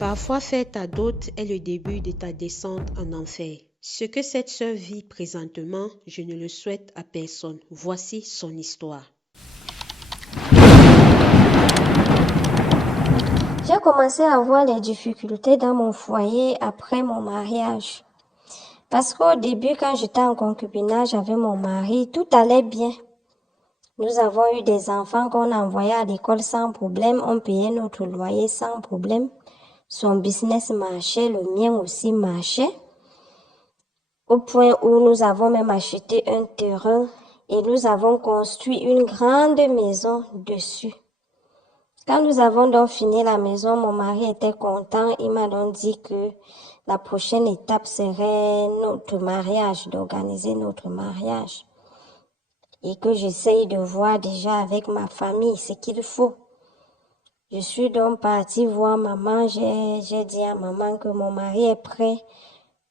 Parfois faire ta dot est le début de ta descente en enfer. Ce que cette sœur vit présentement, je ne le souhaite à personne. Voici son histoire. J'ai commencé à avoir les difficultés dans mon foyer après mon mariage. Parce qu'au début, quand j'étais en concubinage avec mon mari, tout allait bien. Nous avons eu des enfants qu'on envoyait à l'école sans problème, on payait notre loyer sans problème. Son business marchait, le mien aussi marchait. Au point où nous avons même acheté un terrain et nous avons construit une grande maison dessus. Quand nous avons donc fini la maison, mon mari était content. Il m'a donc dit que la prochaine étape serait notre mariage, d'organiser notre mariage. Et que j'essaye de voir déjà avec ma famille ce qu'il faut. Je suis donc partie voir maman. J'ai dit à maman que mon mari est prêt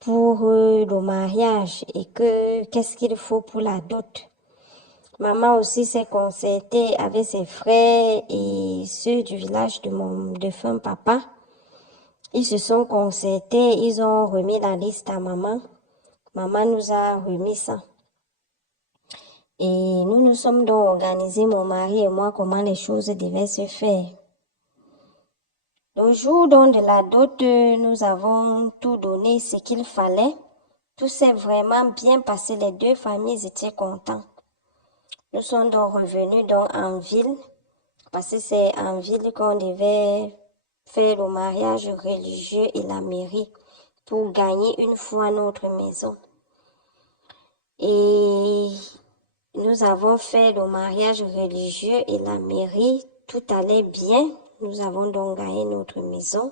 pour le mariage et que qu'est-ce qu'il faut pour la dot. Maman aussi s'est concertée avec ses frères et ceux du village de mon défunt papa. Ils se sont concertés, ils ont remis la liste à maman. Maman nous a remis ça. Et nous nous sommes donc organisés, mon mari et moi, comment les choses devaient se faire. Le jour donc de la dot, nous avons tout donné ce qu'il fallait. Tout s'est vraiment bien passé, les deux familles étaient contents. Nous sommes donc revenus donc en ville, parce que c'est en ville qu'on devait faire le mariage religieux et la mairie pour gagner une fois notre maison. Et nous avons fait le mariage religieux et la mairie, tout allait bien. Nous avons donc gagné notre maison.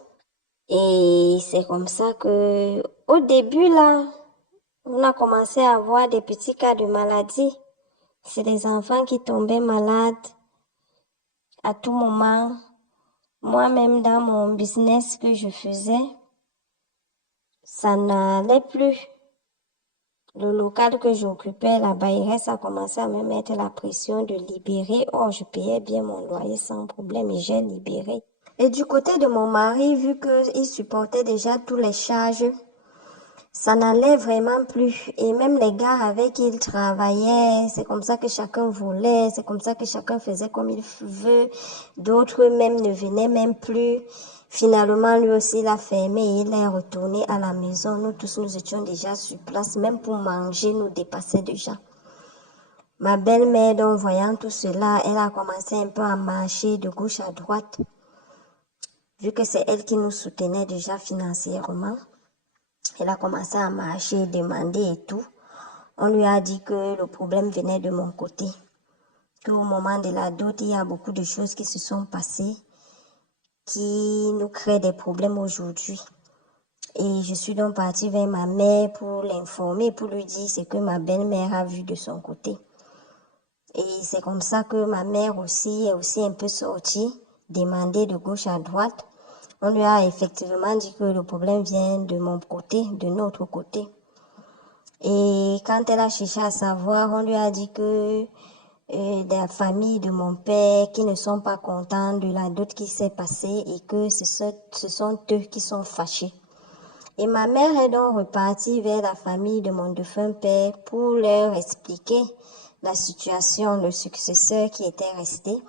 Et c'est comme ça que, au début là, on a commencé à avoir des petits cas de maladie. C'est des enfants qui tombaient malades à tout moment. Moi-même, dans mon business que je faisais, ça n'allait plus. Le local que j'occupais, la bailleresse a commencé à me mettre la pression de libérer. Or, je payais bien mon loyer sans problème et j'ai libéré. Et du côté de mon mari, vu qu'il supportait déjà tous les charges, ça n'allait vraiment plus. Et même les gars avec qui il travaillait, c'est comme ça que chacun voulait, c'est comme ça que chacun faisait comme il veut. D'autres même ne venaient même plus. Finalement, lui aussi, il a fermé et il est retourné à la maison. Nous tous, nous étions déjà sur place. Même pour manger, nous dépassait déjà. Ma belle-mère, donc, voyant tout cela, elle a commencé un peu à marcher de gauche à droite. Vu que c'est elle qui nous soutenait déjà financièrement. Elle a commencé à marcher, demander et tout. On lui a dit que le problème venait de mon côté. Qu'au moment de la dot, il y a beaucoup de choses qui se sont passées qui nous créent des problèmes aujourd'hui. Et je suis donc partie vers ma mère pour l'informer, pour lui dire ce que ma belle-mère a vu de son côté. Et c'est comme ça que ma mère aussi est aussi un peu sortie, demander de gauche à droite. On lui a effectivement dit que le problème vient de mon côté, de notre côté. Et quand elle a cherché à savoir, on lui a dit que des familles de mon père qui ne sont pas contents de la dot qui s'est passée et que ce sont eux qui sont fâchés. Et ma mère est donc repartie vers la famille de mon défunt père pour leur expliquer la situation, le successeur qui était resté,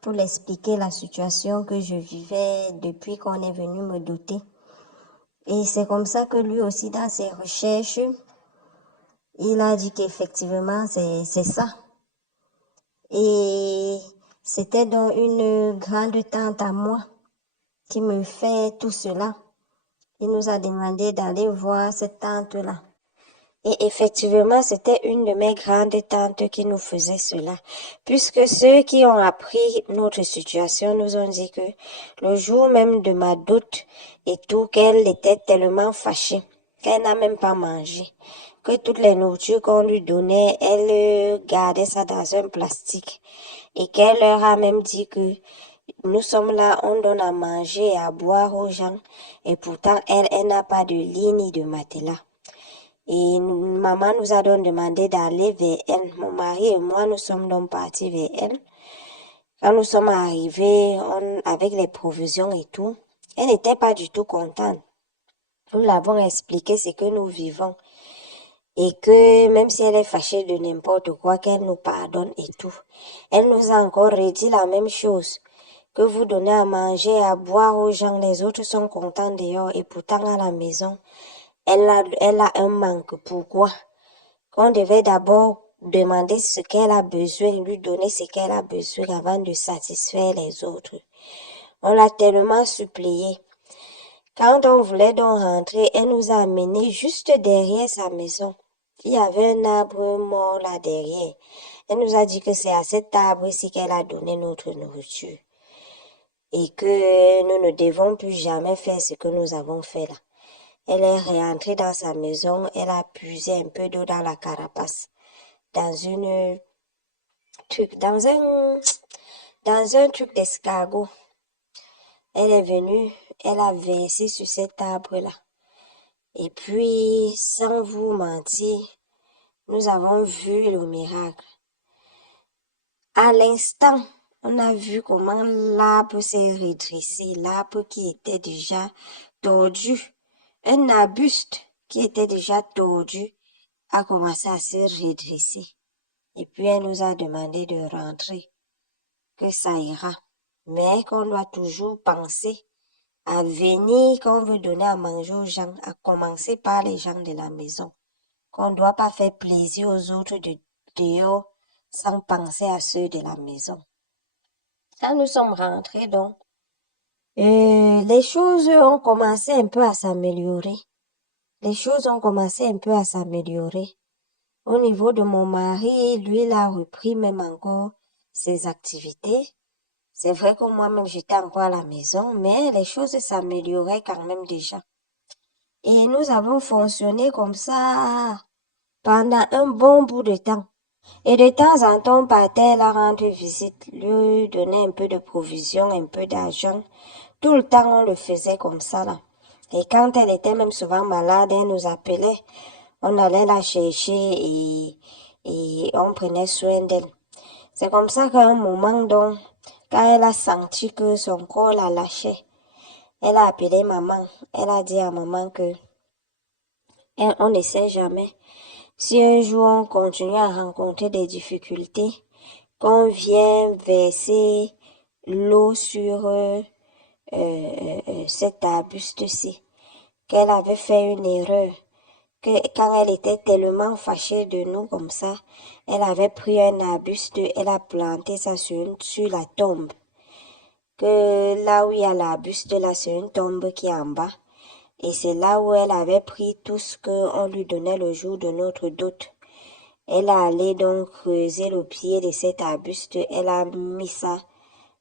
pour leur expliquer la situation que je vivais depuis qu'on est venu me doter. Et c'est comme ça que lui aussi, dans ses recherches, il a dit qu'effectivement, c'est ça. Et c'était donc une grande tante à moi qui me fait tout cela. Il nous a demandé d'aller voir cette tante-là. Et effectivement, c'était une de mes grandes tantes qui nous faisait cela. Puisque ceux qui ont appris notre situation nous ont dit que le jour même de ma dot et tout, qu'elle était tellement fâchée qu'elle n'a même pas mangé. Que toutes les nourritures qu'on lui donnait, elle gardait ça dans un plastique. Et qu'elle leur a même dit que nous sommes là, on donne à manger et à boire aux gens. Et pourtant, elle n'a pas de lit ni de matelas. Et maman nous a donc demandé d'aller vers elle. Mon mari et moi, nous sommes donc partis vers elle. Quand nous sommes arrivés, avec les provisions et tout, Elle n'était pas du tout contente. Nous l'avons expliqué ce que nous vivons. Et que même si elle est fâchée de n'importe quoi, qu'elle nous pardonne et tout. Elle nous a encore redit la même chose. Que vous donnez à manger, à boire aux gens, les autres sont contents dehors. Et pourtant à la maison, elle a un manque. Pourquoi? Qu'on devait d'abord demander ce qu'elle a besoin, lui donner ce qu'elle a besoin avant de satisfaire les autres. On l'a tellement supplié. Quand on voulait donc rentrer, elle nous a amenés juste derrière sa maison. Il y avait un arbre mort là derrière. Elle nous a dit que c'est à cet arbre-ci qu'elle a donné notre nourriture. Et que nous ne devons plus jamais faire ce que nous avons fait là. Elle est rentrée dans sa maison, elle a puisé un peu d'eau dans la carapace. Dans un truc d'escargot. Elle est venue, elle a versé sur cet arbre-là. Et puis, sans vous mentir, nous avons vu le miracle. À l'instant, on a vu comment l'arbre s'est redressé, l'arbre qui était déjà tordu, un arbuste qui était déjà tordu a commencé à se redresser. Et puis elle nous a demandé de rentrer, que ça ira, mais qu'on doit toujours penser à venir quand on veut donner à manger aux gens, à commencer par les gens de la maison, qu'on ne doit pas faire plaisir aux autres de dehors sans penser à ceux de la maison. Quand nous sommes rentrés donc, les choses ont commencé un peu à s'améliorer. Au niveau de mon mari, lui, il a repris même encore ses activités. C'est vrai que moi-même, j'étais encore à la maison, mais les choses s'amélioraient quand même déjà. Et nous avons fonctionné comme ça pendant un bon bout de temps. Et de temps en temps, on partait la rendre visite, lui donner un peu de provisions, un peu d'argent. Tout le temps, on le faisait comme ça, là. Et quand elle était même souvent malade, elle nous appelait. On allait la chercher et on prenait soin d'elle. C'est comme ça qu'à un moment, donc, quand elle a senti que son corps la lâchait, elle a appelé maman. Elle a dit à maman que on ne sait jamais. Si un jour on continue à rencontrer des difficultés, qu'on vient verser l'eau sur cet arbuste-ci, qu'elle avait fait une erreur, que quand elle était tellement fâchée de nous comme ça, elle avait pris un arbuste, elle a planté ça sur la tombe. Que là où il y a l'arbuste, là, c'est une tombe qui est en bas. Et c'est là où elle avait pris tout ce qu'on lui donnait le jour de notre dot. Elle a allé donc creuser le pied de cet arbuste, elle a mis ça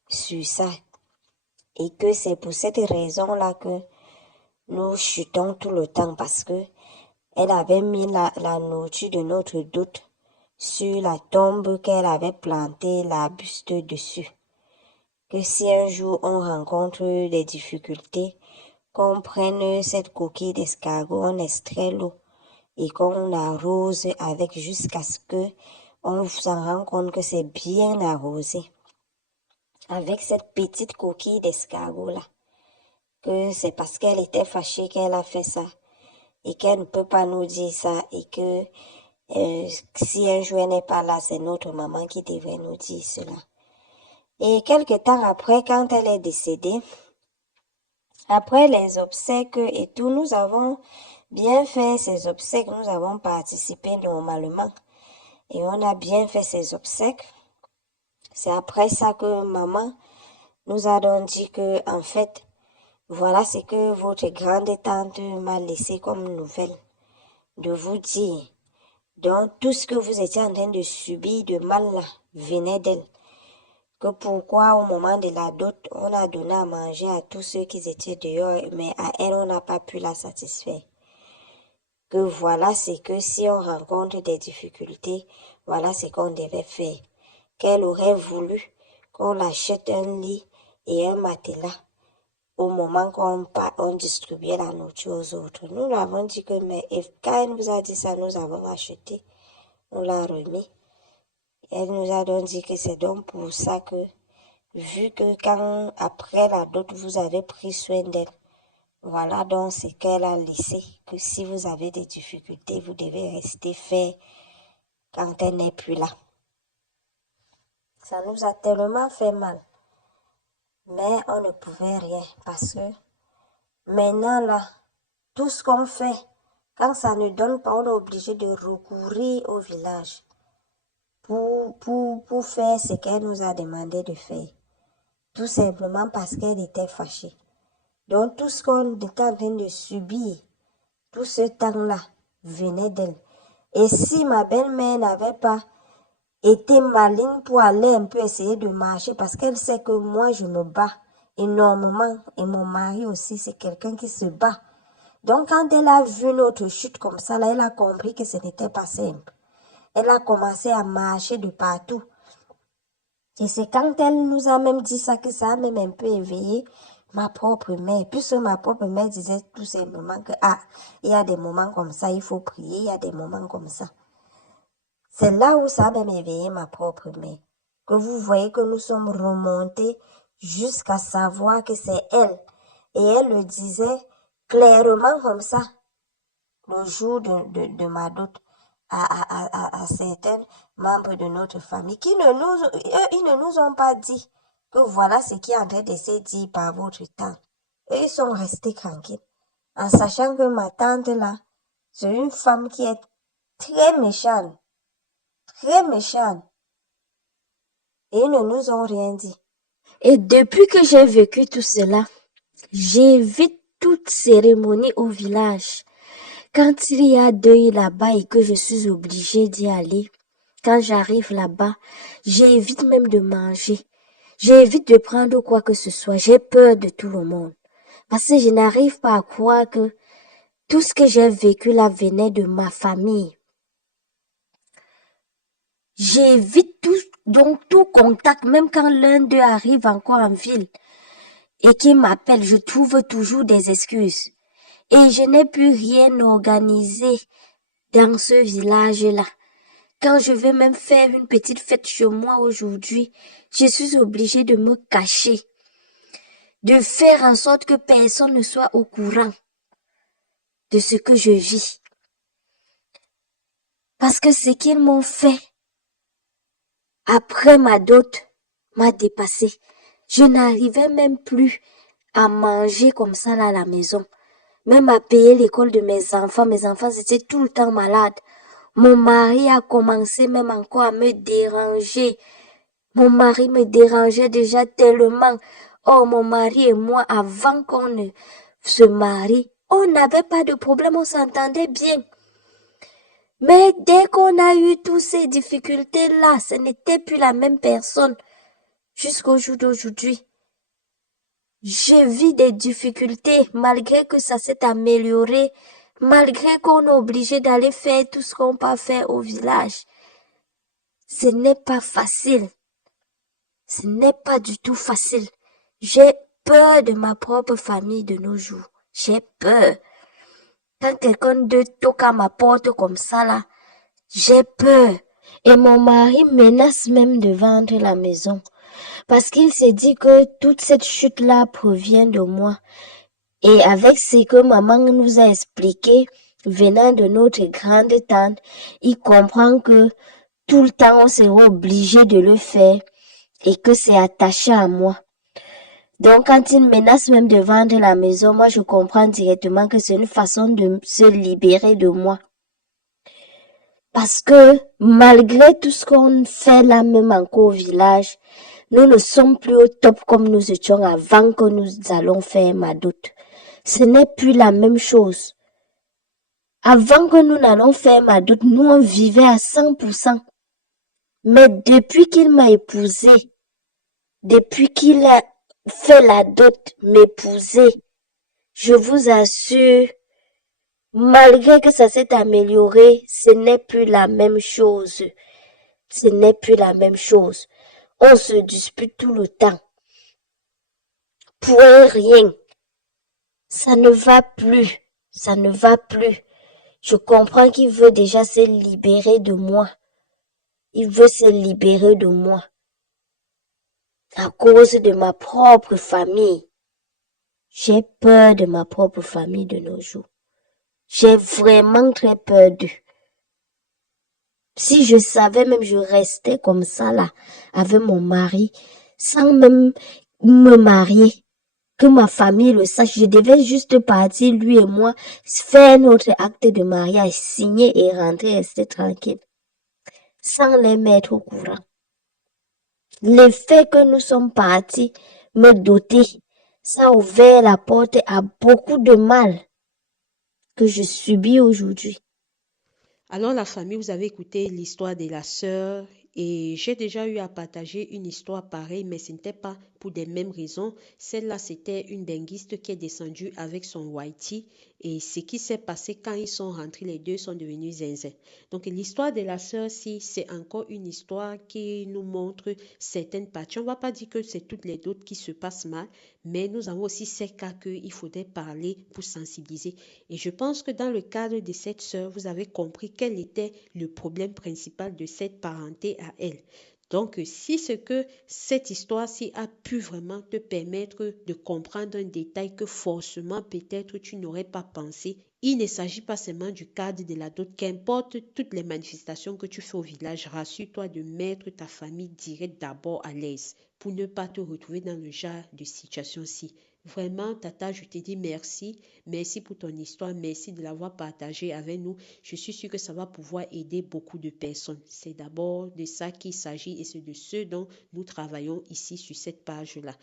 sur ça. Et que c'est pour cette raison-là que nous chutons tout le temps parce que elle avait mis la nourriture de notre dot sur la tombe qu'elle avait planté l'arbuste dessus. Que si un jour on rencontre des difficultés, qu'on prenne cette coquille d'escargot, on extrait l'eau et qu'on arrose avec jusqu'à ce que on s'en rend compte que c'est bien arrosé. Avec cette petite coquille d'escargot là, que c'est parce qu'elle était fâchée qu'elle a fait ça et qu'elle ne peut pas nous dire ça et que si un jour elle n'est pas là, c'est notre maman qui devrait nous dire cela. Et quelque temps après, quand elle est décédée, après les obsèques et tout, nous avons bien fait ces obsèques, nous avons participé normalement et on a bien fait ces obsèques. C'est après ça que maman nous a donc dit que, en fait, voilà ce que votre grande tante m'a laissé comme nouvelle de vous dire. Donc, tout ce que vous étiez en train de subir de mal là, venait d'elle. Que pourquoi au moment de la dot, on a donné à manger à tous ceux qui étaient dehors, mais à elle, on n'a pas pu la satisfaire. Que voilà, c'est que si on rencontre des difficultés, voilà ce qu'on devait faire. Qu'elle aurait voulu qu'on achète un lit et un matelas au moment qu'on distribuait la nourriture aux autres. Nous l'avons dit que, mais quand elle nous a dit ça, nous avons acheté, on l'a remis. Elle nous a donc dit que c'est donc pour ça que vu que quand, après la dot, vous avez pris soin d'elle. Voilà donc ce qu'elle a laissé, que si vous avez des difficultés, vous devez rester faire quand elle n'est plus là. Ça nous a tellement fait mal, mais on ne pouvait rien parce que maintenant là, tout ce qu'on fait, quand ça ne donne pas, on est obligé de recourir au village pour faire ce qu'elle nous a demandé de faire. Tout simplement parce qu'elle était fâchée. Donc tout ce qu'on était en train de subir, tout ce temps-là, venait d'elle. Et si ma belle-mère n'avait pas été maligne pour aller un peu essayer de marcher, parce qu'elle sait que moi, je me bats énormément, et mon mari aussi, c'est quelqu'un qui se bat. Donc, quand elle a vu notre chute comme ça, là, elle a compris que ce n'était pas simple. Elle a commencé à marcher de partout. Et c'est quand elle nous a même dit ça que ça a même un peu éveillé ma propre mère. Puisque ma propre mère disait tout simplement que, il y a des moments comme ça, il faut prier, il y a des moments comme ça. C'est là où ça a même éveillé ma propre mère. Que vous voyez que nous sommes remontés jusqu'à savoir que c'est elle. Et elle le disait clairement comme ça, le jour de ma dot, à certains membres de notre famille, ils ne nous ont pas dit que voilà ce qui est en train de se dire par votre tante. Et ils sont restés tranquilles, en sachant que ma tante là, c'est une femme qui est très méchante. Très méchante. Et ils ne nous ont rien dit. Et depuis que j'ai vécu tout cela, j'évite toute cérémonie au village. Quand il y a deuil là-bas et que je suis obligée d'y aller, quand j'arrive là-bas, j'évite même de manger. J'évite de prendre quoi que ce soit. J'ai peur de tout le monde. Parce que je n'arrive pas à croire que tout ce que j'ai vécu là venait de ma famille. J'évite tout contact, même quand l'un d'eux arrive encore en ville et qui m'appelle, je trouve toujours des excuses. Et je n'ai plus rien organisé dans ce village-là. Quand je vais même faire une petite fête chez moi aujourd'hui, je suis obligée de me cacher, de faire en sorte que personne ne soit au courant de ce que je vis. Parce que ce qu'ils m'ont fait après ma dot m'a dépassé. Je n'arrivais même plus à manger comme ça là à la maison. Même à payer l'école de mes enfants. Mes enfants étaient tout le temps malades. Mon mari a commencé même encore à me déranger. Mon mari me dérangeait déjà tellement. Oh, mon mari et moi, avant qu'on ne se marie, on n'avait pas de problème, on s'entendait bien. Mais dès qu'on a eu toutes ces difficultés-là, ce n'était plus la même personne jusqu'au jour d'aujourd'hui. Je vis des difficultés malgré que ça s'est amélioré, malgré qu'on est obligé d'aller faire tout ce qu'on peut faire au village. Ce n'est pas facile. Ce n'est pas du tout facile. J'ai peur de ma propre famille de nos jours. J'ai peur. Quand quelqu'un de toque à ma porte comme ça là, j'ai peur. Et mon mari menace même de vendre la maison. Parce qu'il s'est dit que toute cette chute-là provient de moi. Et avec ce que maman nous a expliqué, venant de notre grande tante, il comprend que tout le temps on sera obligé de le faire et que c'est attaché à moi. Donc quand il menace même de vendre la maison, moi je comprends directement que c'est une façon de se libérer de moi. Parce que malgré tout ce qu'on fait là même encore au village, nous ne sommes plus au top comme nous étions avant que nous allons faire ma dot. Ce n'est plus la même chose. Avant que nous n'allons faire ma dot, nous on vivait à 100%. Mais depuis qu'il m'a épousée, depuis qu'il a fait la dot, m'épouser, je vous assure, malgré que ça s'est amélioré, ce n'est plus la même chose. Ce n'est plus la même chose. On se dispute tout le temps. Pour rien. Ça ne va plus. Ça ne va plus. Je comprends qu'il veut déjà se libérer de moi. Il veut se libérer de moi. à cause de ma propre famille. J'ai peur de ma propre famille de nos jours. J'ai vraiment très peur d'eux. Si je savais même, je restais comme ça là, avec mon mari, sans même me marier, que ma famille le sache. Je devais juste partir, lui et moi, faire notre acte de mariage, signer et rentrer, rester tranquille, sans les mettre au courant. Le fait que nous sommes partis me doter, ça a ouvert la porte à beaucoup de mal que je subis aujourd'hui. Alors la famille, vous avez écouté l'histoire de la sœur et j'ai déjà eu à partager une histoire pareille, mais ce n'était pas pour des mêmes raisons. Celle-là, c'était une dinguiste qui est descendue avec son whitey et ce qui s'est passé quand ils sont rentrés, les deux sont devenus zinzin. Donc l'histoire de la sœur, si c'est encore une histoire qui nous montre certaines parties. On ne va pas dire que c'est toutes les autres qui se passent mal, mais nous avons aussi ces cas qu'il faudrait parler pour sensibiliser. Et je pense que dans le cadre de cette sœur, vous avez compris quel était le problème principal de cette parenté à elle. Donc, si ce que cette histoire-ci a pu vraiment te permettre de comprendre un détail que forcément peut-être tu n'aurais pas pensé, il ne s'agit pas seulement du cadre de la dot, qu'importe toutes les manifestations que tu fais au village, rassure-toi de mettre ta famille directe d'abord à l'aise pour ne pas te retrouver dans le genre de situation-ci. Vraiment, Tata, je te dis merci. Merci pour ton histoire. Merci de l'avoir partagée avec nous. Je suis sûre que ça va pouvoir aider beaucoup de personnes. C'est d'abord de ça qu'il s'agit et c'est de ce dont nous travaillons ici sur cette page-là.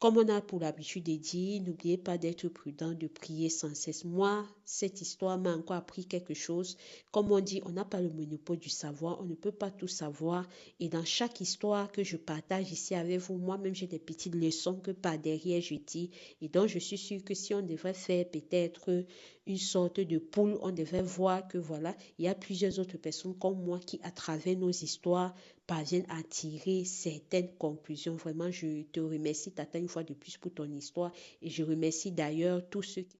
Comme on a pour l'habitude de dire, n'oubliez pas d'être prudent, de prier sans cesse. Moi, cette histoire m'a encore appris quelque chose. Comme on dit, on n'a pas le monopole du savoir, on ne peut pas tout savoir. Et dans chaque histoire que je partage ici avec vous, moi-même, j'ai des petites leçons que par derrière je dis. Et donc, je suis sûre que si on devrait faire peut-être une sorte de pool, on devrait voir que voilà, il y a plusieurs autres personnes comme moi qui, à travers nos histoires, parviennent à tirer certaines conclusions. Vraiment, je te remercie, Tata, une fois de plus pour ton histoire et je remercie d'ailleurs tous ceux qui